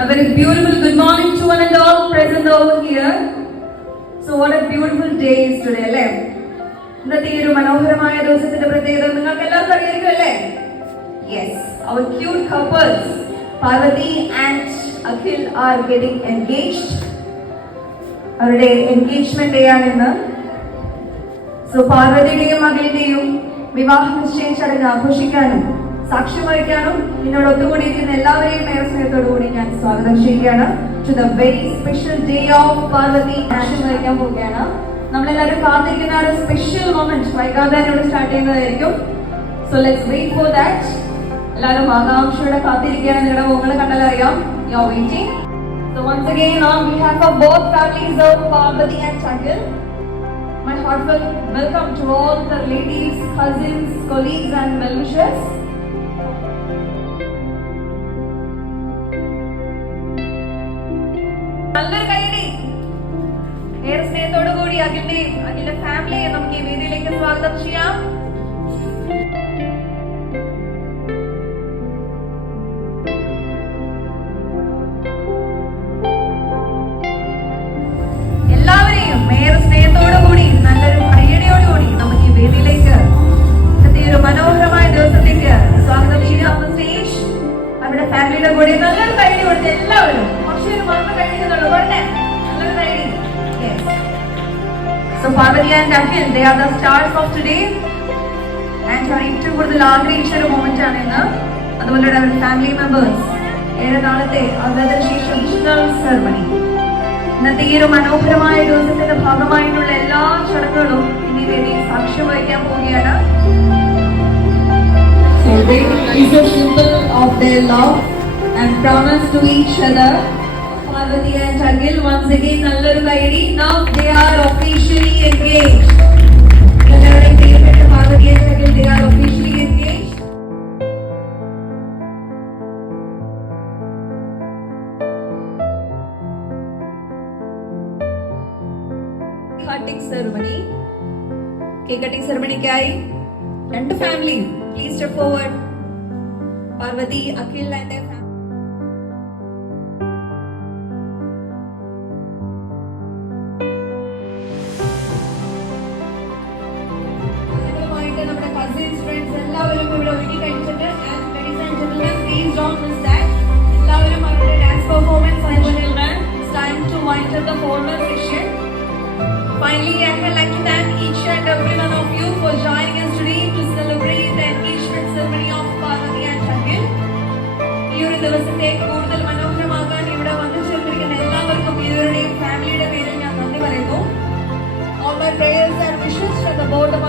A very beautiful good morning to one and all present over here. So what a beautiful day is today, അല്ലേ? ഇന്നത്തെ ഈ ഒരു മനോഹരമായ ദിവസത്തിന്റെ പ്രത്യേകത നിങ്ങൾക്ക് എല്ലാവർക്കും അറിയായിരിക്കും അല്ലേ? Yes, our cute couples, Parvati and Akhil are getting engaged. അവരുടെ എൻഗേജ്മെന്റ് ഡേ ആണ് ഇന്ന്. സോ പാർവതിയുടെയും അഖിലിന്റെയും വിവാഹ നിശ്ചയ ചടങ്ങ് ആഘോഷിക്കാനും സാക്ഷ്യം വഹിക്കാനും എന്നോട് ഒത്തുകൂടിയിരിക്കുന്ന എല്ലാവരെയും ഏറെ സ്നേഹത്തോടുകൂടി ഞാൻ സ്വാഗതം ചെയ്യുകയാണ്. To the very special day of Parvathi സാക്ഷ്യം വഹിക്കാൻ പോവുകയാണ്. നമ്മളെല്ലാവരും കാത്തിരിക്കുന്ന ഒരു സ്പെഷ്യൽ മൊമെന്റ് വൈകാതെ ഇവിടെ സ്റ്റാർട്ട് ചെയ്യുന്നതായിരിക്കും. So let's wait for that. എല്ലാവരും ആകാംക്ഷയോടെ കാത്തിരിക്കുകയാണ്. നിങ്ങളുടെ മുഖങ്ങൾ കണ്ടാൽ അറിയാം. You are waiting. So once again, on behalf of both families of Parvati and Akhil, my heartfelt welcome to all the ladies, cousins, colleagues and well-wishers. നല്ലൊരു കൈയടി. ഏറെ സ്നേഹത്തോടു കൂടി അഖിലിന്റെ ഫാമിലിയെ നമുക്ക് ഈ വേദിയിലേക്ക് സ്വാഗതം ചെയ്യാം. എല്ലാവരെയും ഏറെ സ്നേഹത്തോടു കൂടി നല്ലൊരു കൈയടിയോടുകൂടി നമുക്ക് ഈ വേദിയിലേക്ക് ഇന്നത്തെ ഒരു മനോഹരമായ ദിവസത്തേക്ക് സ്വാഗതം ചെയ്യാം. സ്റ്റേജ് അവരുടെ ഫാമിലിയുടെ കൂടി നല്ലൊരു കൈയടി കൊടുത്ത് എല്ലാവരും So Parvati and Akhil, they are the stars of today. And ഏറ്റവും കൂടുതൽ ആഗ്രഹിച്ച ഒരു മൊമെന്റ് ആണ് ഇന്ന്. അതുപോലെ അവരുടെ ഫാമിലി മെമ്പേഴ്സ് ഏറെ നാളത്തെ അവരുടെ ശേഷം സെറമണി. ഇന്നത്തെ ഈ ഒരു മനോഹരമായ ദിവസത്തിന്റെ ഭാഗമായിട്ടുള്ള എല്ലാ ചടങ്ങുകളും ഇനി വേദി സാക്ഷ്യം വഹിക്കാൻ പോവുകയാണ്. So they is a symbol of their love and promise to each other. Parvati and Akhil, once again nalloru kaiyadi. Now they are officially engaged. Ellavude priyapetta Parvati and Akhil, they are officially engaged. Cutting ceremony. Cake cutting ceremony kai and family, please step forward. Parvati, Akhil and their family. നമ്മുടെ cousins friends എല്ലാവരും ഇവിടെ ഒരുക്കി കഴിച്ചിട്ട് and ladies and gentlemen please don't miss that. എല്ലാവരും അവരുടെ dance performance അതുപോലെ time to wind up the formal session. Finally, I would like to thank each and every one of you for joining us today to celebrate the engagement ceremony of Parvati and Akhil. ഈ ഒരു ദിവസത്തെ കൂടുതൽ മനോഹരമാക്കാൻ ഇവിടെ വന്നു ചേർന്നിരിക്കുന്ന എല്ലാവർക്കും ഇവരുടെയും ഫാമിലിയുടെ പേരിൽ ഞാൻ നന്ദി പറയുന്നു. All my prayers and wishes from the board of